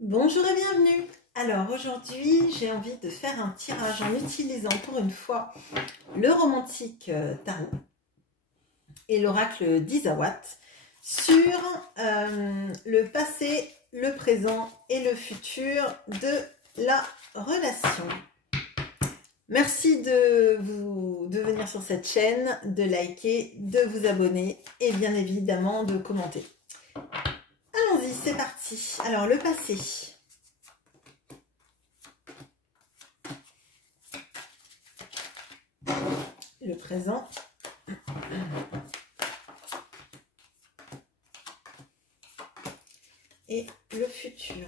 Bonjour et bienvenue. Alors aujourd'hui j'ai envie de faire un tirage en utilisant pour une fois le romantique tarot et l'oracle d'Isawat sur le passé, le présent et le futur de la relation. Merci de venir sur cette chaîne, de liker, de vous abonner et bien évidemment de commenter. Allons-y, c'est parti. Alors le passé. Le présent. Et le futur.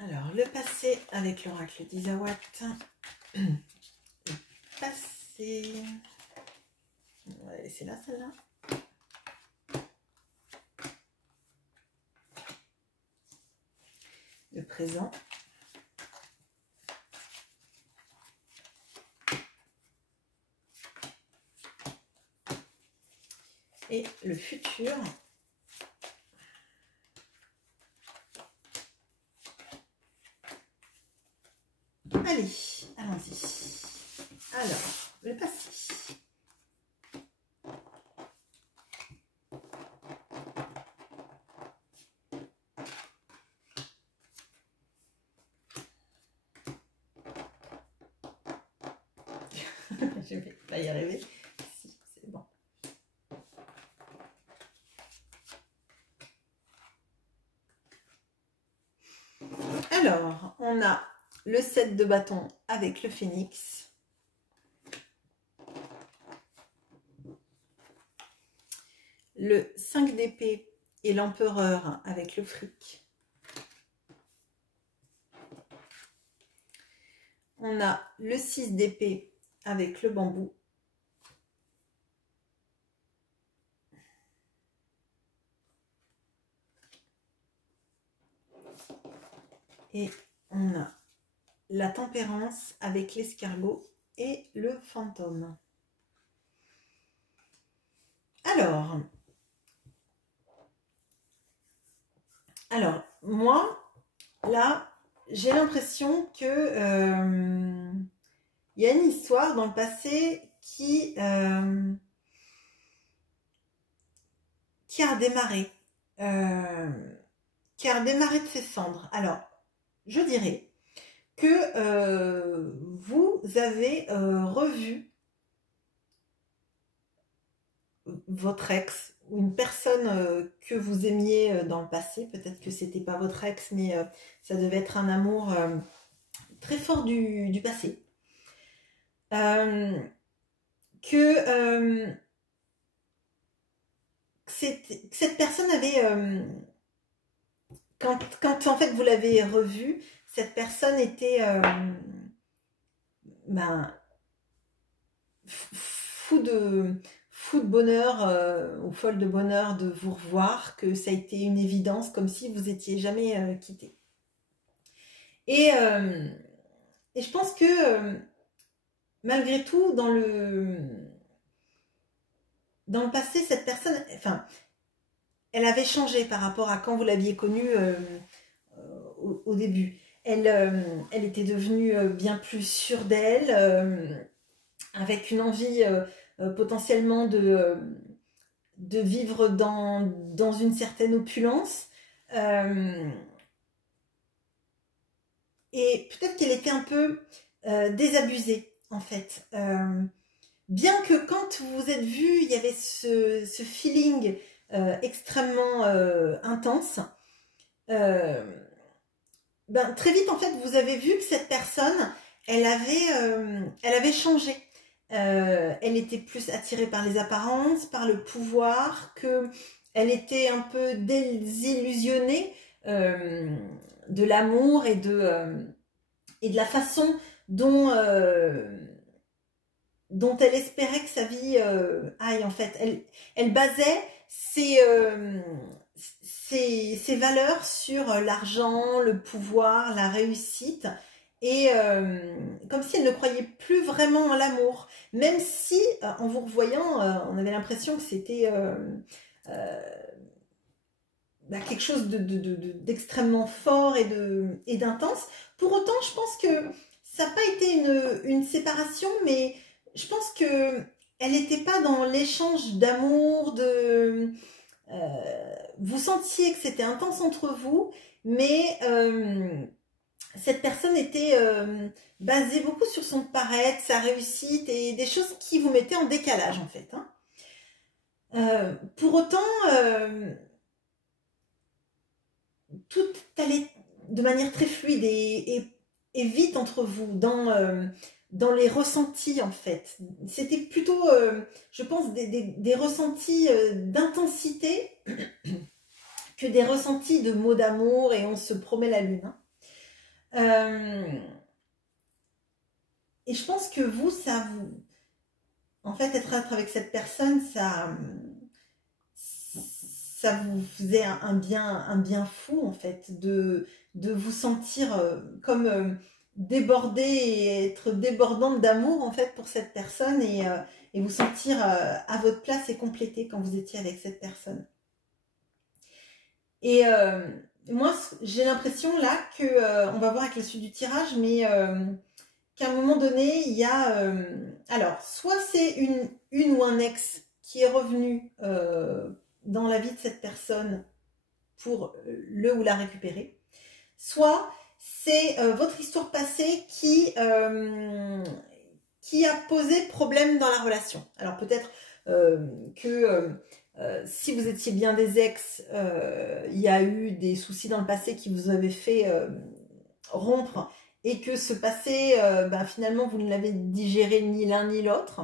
Alors, le passé avec l'oracle d'Isawat. Le passé. On va la laisser là, celle-là. Le présent. Et le futur. Allez, allons-y. Alors, le passé. Je ne vais pas y arriver. Si, c'est bon. Alors, on a le 7 de bâton avec le phénix. Le 5 d'épée et l'empereur avec le fric. On a le 6 d'épée avec le bambou. Et on a la tempérance avec l'escargot et le fantôme. Alors moi, là, j'ai l'impression que y a une histoire dans le passé qui a redémarré. Qui a redémarré de ses cendres. Alors, je dirais que vous avez revu votre ex ou une personne que vous aimiez dans le passé. Peut-être que c'était pas votre ex, mais ça devait être un amour très fort du passé. Que cette personne avait... quand en fait vous l'avez revue, cette personne était fou de bonheur ou folle de bonheur de vous revoir, que ça a été une évidence, comme si vous étiez jamais quittés. Et je pense que malgré tout, dans le passé, cette personne, enfin, elle avait changé par rapport à quand vous l'aviez connue au début. Elle était devenue bien plus sûre d'elle, avec une envie potentiellement de vivre dans une certaine opulence. Et peut-être qu'elle était un peu désabusée, en fait. Bien que quand vous vous êtes vus, il y avait ce feeling extrêmement intense. Très vite, en fait, vous avez vu que cette personne, elle avait changé. Elle était plus attirée par les apparences, par le pouvoir, qu'elle était un peu désillusionnée de l'amour et de la façon dont elle espérait que sa vie aille. En fait, elle basait ses valeurs sur l'argent, le pouvoir, la réussite, et comme si elle ne croyait plus vraiment en l'amour, même si en vous revoyant, on avait l'impression que c'était quelque chose d'extrêmement fort et d'intense. Pour autant, je pense que ça n'a pas été une séparation, mais je pense que elle n'était pas dans l'échange d'amour, vous sentiez que c'était intense entre vous, mais cette personne était basée beaucoup sur son paraître, sa réussite et des choses qui vous mettaient en décalage en fait. Hein. Pour autant, tout allait de manière très fluide et vite entre vous dans les ressentis en fait. C'était plutôt, je pense, des ressentis d'intensité que des ressentis de mots d'amour et on se promet la lune. Hein. Et je pense que vous, ça vous... En fait, être avec cette personne, ça vous faisait un bien fou, en fait, de vous sentir comme débordé et être débordante d'amour, en fait, pour cette personne et vous sentir à votre place et complété quand vous étiez avec cette personne. Et moi, j'ai l'impression là que, on va voir avec la suite du tirage, mais qu'à un moment donné, il y a... alors, soit c'est une ou un ex qui est revenu dans la vie de cette personne pour le ou la récupérer, soit c'est votre histoire passée qui a posé problème dans la relation. Alors peut-être que si vous étiez bien des ex, il y a eu des soucis dans le passé qui vous avaient fait rompre et que ce passé, finalement, vous ne l'avez digéré ni l'un ni l'autre.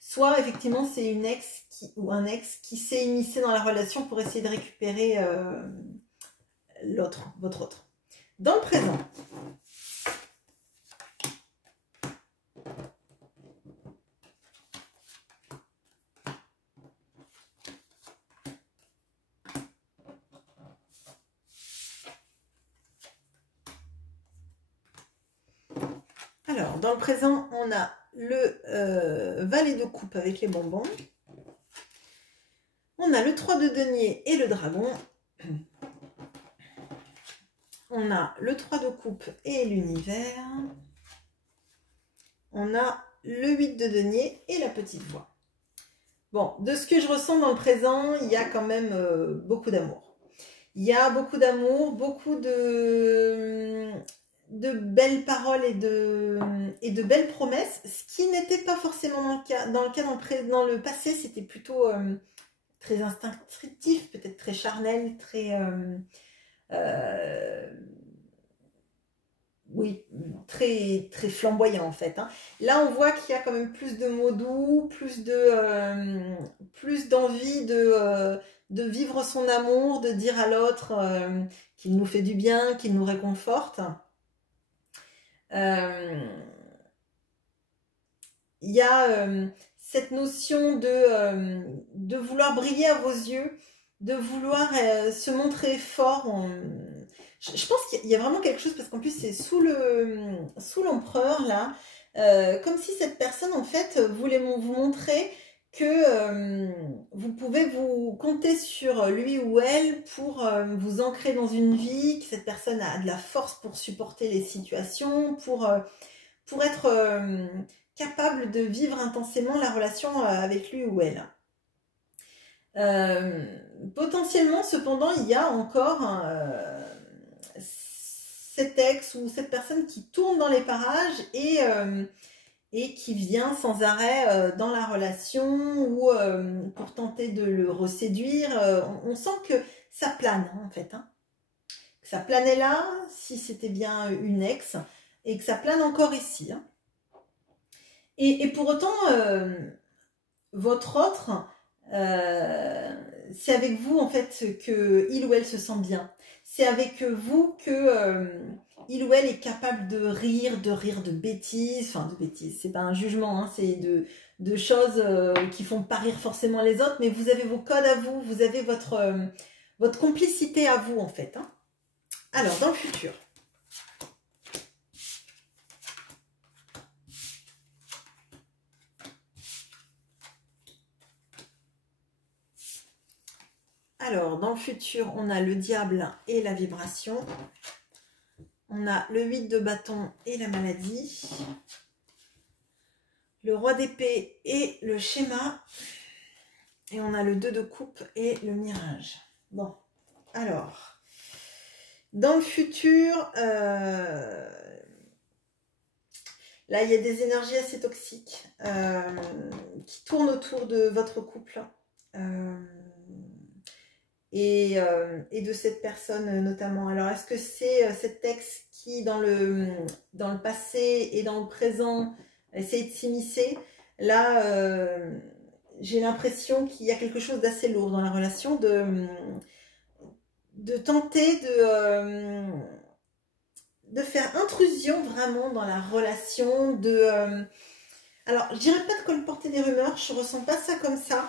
Soit, effectivement, c'est une ex ou un ex qui s'est immiscé dans la relation pour essayer de récupérer votre autre. Dans le présent, alors, dans le présent, on a le valet de coupe avec les bonbons. On a le 3 de denier et le dragon. On a le 3 de coupe et l'univers. On a le 8 de denier et la petite voix. Bon, de ce que je ressens dans le présent, il y a quand même beaucoup d'amour. Il y a beaucoup d'amour, beaucoup de belles paroles et de belles promesses, ce qui n'était pas forcément dans le passé, c'était plutôt très instinctif, peut-être très charnel, très oui, très, très flamboyant en fait. Hein. Là, on voit qu'il y a quand même plus de mots doux, plus d'envie de vivre son amour, de dire à l'autre qu'il nous fait du bien, qu'il nous réconforte. Il y a cette notion de vouloir briller à vos yeux, de vouloir se montrer fort. Je pense qu'il y a vraiment quelque chose, parce qu'en plus c'est sous l'empereur là, comme si cette personne en fait voulait vous montrer que vous pouvez vous compter sur lui ou elle pour vous ancrer dans une vie, que cette personne a de la force pour supporter les situations, pour être capable de vivre intensément la relation avec lui ou elle. Potentiellement, cependant, il y a encore cet ex ou cette personne qui tourne dans les parages et qui vient sans arrêt dans la relation ou pour tenter de le reséduire. On sent que ça plane en fait. Hein. Que ça planait là, si c'était bien une ex, et que ça plane encore ici. Hein. Et pour autant, votre autre, c'est avec vous en fait que il ou elle se sent bien. C'est avec vous que il ou elle est capable de rire de bêtises, enfin de bêtises, c'est pas un jugement, hein, c'est de choses qui font pas rire forcément les autres, mais vous avez vos codes à vous, vous avez votre complicité à vous, en fait. Hein. Alors, dans le futur. Alors, dans le futur, on a le diable et la vibration. On a le 8 de bâton et la maladie. Le roi d'épée et le schéma. Et on a le 2 de coupe et le mirage. Bon, alors, dans le futur, là, il y a des énergies assez toxiques qui tournent autour de votre couple. Et de cette personne notamment. Alors, est-ce que c'est cette ex qui, dans le passé et dans le présent, essaye de s'immiscer? Là, j'ai l'impression qu'il y a quelque chose d'assez lourd dans la relation, de tenter de faire intrusion vraiment dans la relation, alors, je dirais pas de colporter des rumeurs, je ressens pas ça comme ça.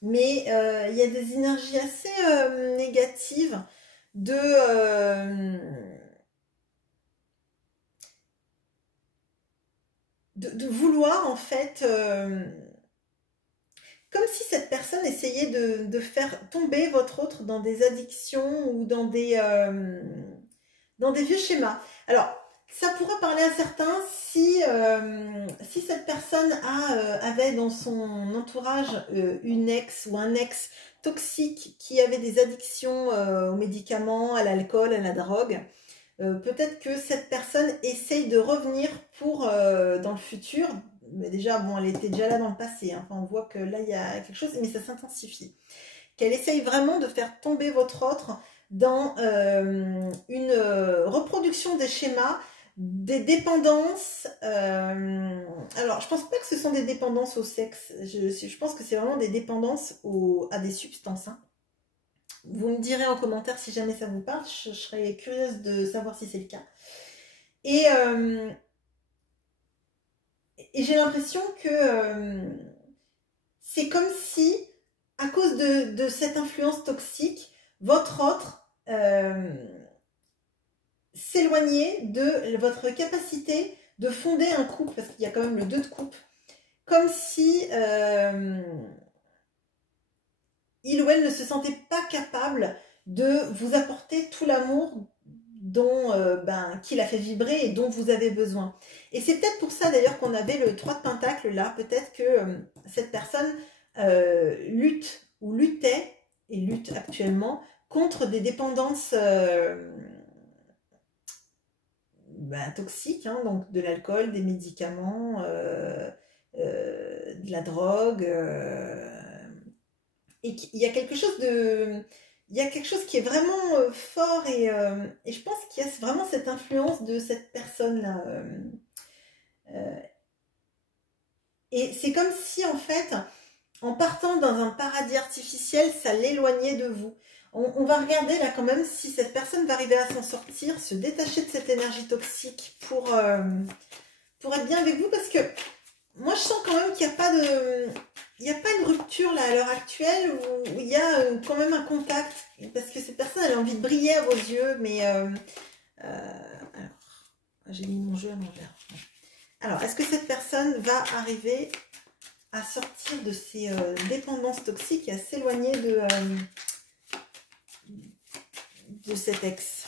Mais il y a des énergies assez négatives de vouloir en fait, comme si cette personne essayait de faire tomber votre autre dans des addictions ou dans des vieux schémas. Alors, ça pourrait parler à certains si cette personne avait dans son entourage une ex ou un ex toxique qui avait des addictions aux médicaments, à l'alcool, à la drogue. Peut-être que cette personne essaye de revenir pour dans le futur. Mais déjà, bon, elle était déjà là dans le passé. Hein. Enfin, on voit que là, il y a quelque chose, mais ça s'intensifie. Qu'elle essaye vraiment de faire tomber votre autre dans une reproduction des schémas, des dépendances. Alors, je pense pas que ce sont des dépendances au sexe. Je pense que c'est vraiment des dépendances à des substances. Hein. Vous me direz en commentaire si jamais ça vous parle. Je serais curieuse de savoir si c'est le cas. Et j'ai l'impression que c'est comme si, à cause de cette influence toxique, votre autre s'éloigner de votre capacité de fonder un couple, parce qu'il y a quand même le 2 de coupe, comme si il ou elle ne se sentait pas capable de vous apporter tout l'amour dont qu'il a fait vibrer et dont vous avez besoin. Et c'est peut-être pour ça d'ailleurs qu'on avait le 3 de Pentacle là, peut-être que cette personne lutte ou luttait et lutte actuellement contre des dépendances toxiques, hein, donc de l'alcool, des médicaments, de la drogue, et il y a quelque chose qui est vraiment fort et je pense qu'il y a vraiment cette influence de cette personne-là. Et c'est comme si en fait, en partant dans un paradis artificiel, ça l'éloignait de vous. On va regarder là quand même si cette personne va arriver à s'en sortir, se détacher de cette énergie toxique pour être bien avec vous, parce que moi je sens quand même qu'il n'y a pas une rupture là à l'heure actuelle, où il y a quand même un contact, parce que cette personne elle a envie de briller à vos yeux, mais alors j'ai mis mon jeu à l'envers. Alors, est-ce que cette personne va arriver à sortir de ces dépendances toxiques et à s'éloigner de cet ex?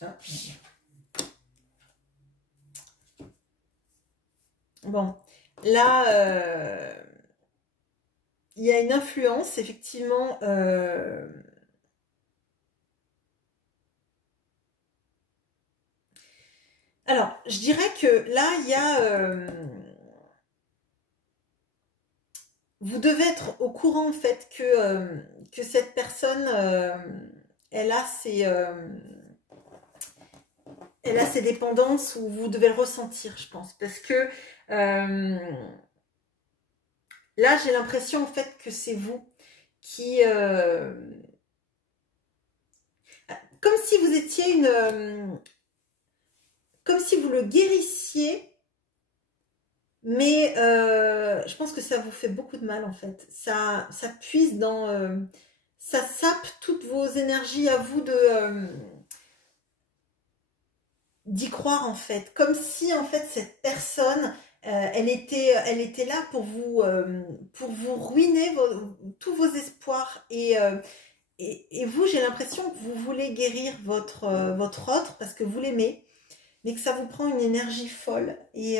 Ah. Bon, là, il y a une influence, effectivement. Alors, je dirais que là, il y a... vous devez être au courant, en fait, que cette personne, elle a ses dépendances, où vous devez le ressentir, je pense. Parce que là, j'ai l'impression, en fait, que c'est vous qui... comme si vous étiez comme si vous le guérissiez, Mais je pense que ça vous fait beaucoup de mal en fait. Ça puise dans... ça sape toutes vos énergies à vous d'y croire en fait. Comme si en fait cette personne, elle était là pour vous ruiner tous vos espoirs. Et vous, j'ai l'impression que vous voulez guérir votre autre parce que vous l'aimez, mais que ça vous prend une énergie folle. Et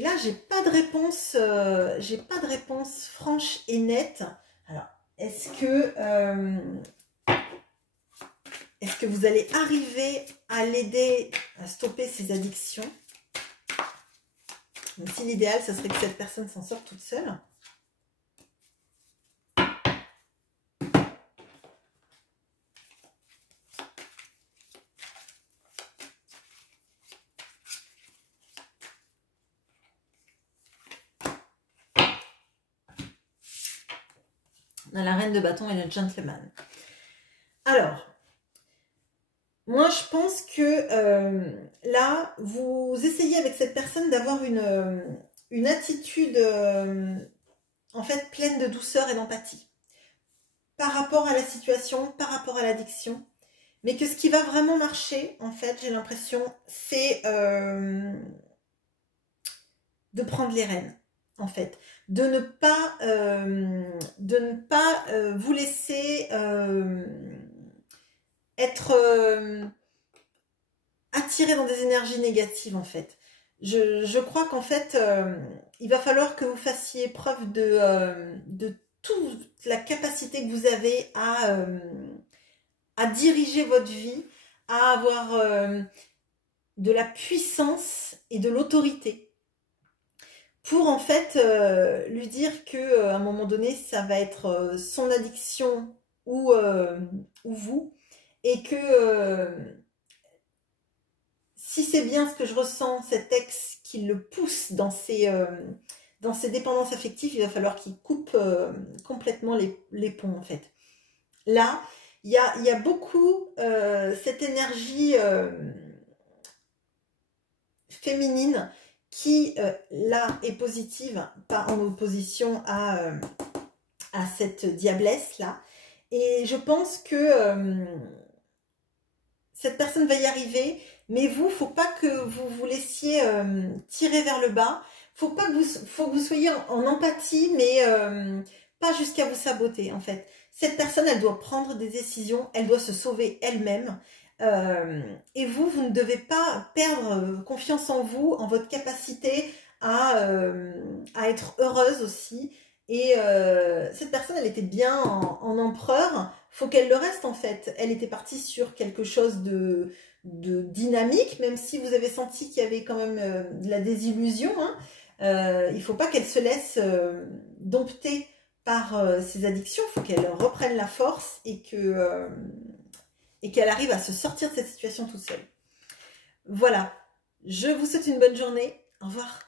là, j'ai pas de réponse franche et nette. Alors, est-ce que vous allez arriver à l'aider à stopper ses addictions? Donc, si l'idéal, ce serait que cette personne s'en sorte toute seule. On a la reine de bâton et le gentleman. Alors, moi je pense que là, vous essayez avec cette personne d'avoir une attitude en fait pleine de douceur et d'empathie par rapport à la situation, par rapport à l'addiction. Mais que ce qui va vraiment marcher, en fait, j'ai l'impression, c'est de prendre les rênes, en fait. De ne pas vous laisser être attiré dans des énergies négatives, en fait. Je crois qu'en fait, il va falloir que vous fassiez preuve de toute la capacité que vous avez à diriger votre vie, à avoir de la puissance et de l'autorité pour en fait lui dire que à un moment donné ça va être son addiction ou vous, et que si c'est bien ce que je ressens, cet ex qui le pousse dans ses dépendances affectives, il va falloir qu'il coupe complètement les ponts en fait. Là, il y a beaucoup cette énergie féminine qui, là, est positive, pas en opposition à cette diablesse-là. Et je pense que cette personne va y arriver, mais vous, faut pas que vous vous laissiez tirer vers le bas. Faut que vous soyez en empathie, mais pas jusqu'à vous saboter, en fait. Cette personne, elle doit prendre des décisions, elle doit se sauver elle-même. Et vous ne devez pas perdre confiance en vous, en votre capacité à être heureuse aussi. Et cette personne, elle était bien en empereur, faut qu'elle le reste en fait. Elle était partie sur quelque chose de dynamique, même si vous avez senti qu'il y avait quand même de la désillusion. Hein. Il faut pas qu'elle se laisse dompter par ses addictions, il faut qu'elle reprenne la force et qu'elle arrive à se sortir de cette situation toute seule. Voilà, je vous souhaite une bonne journée. Au revoir.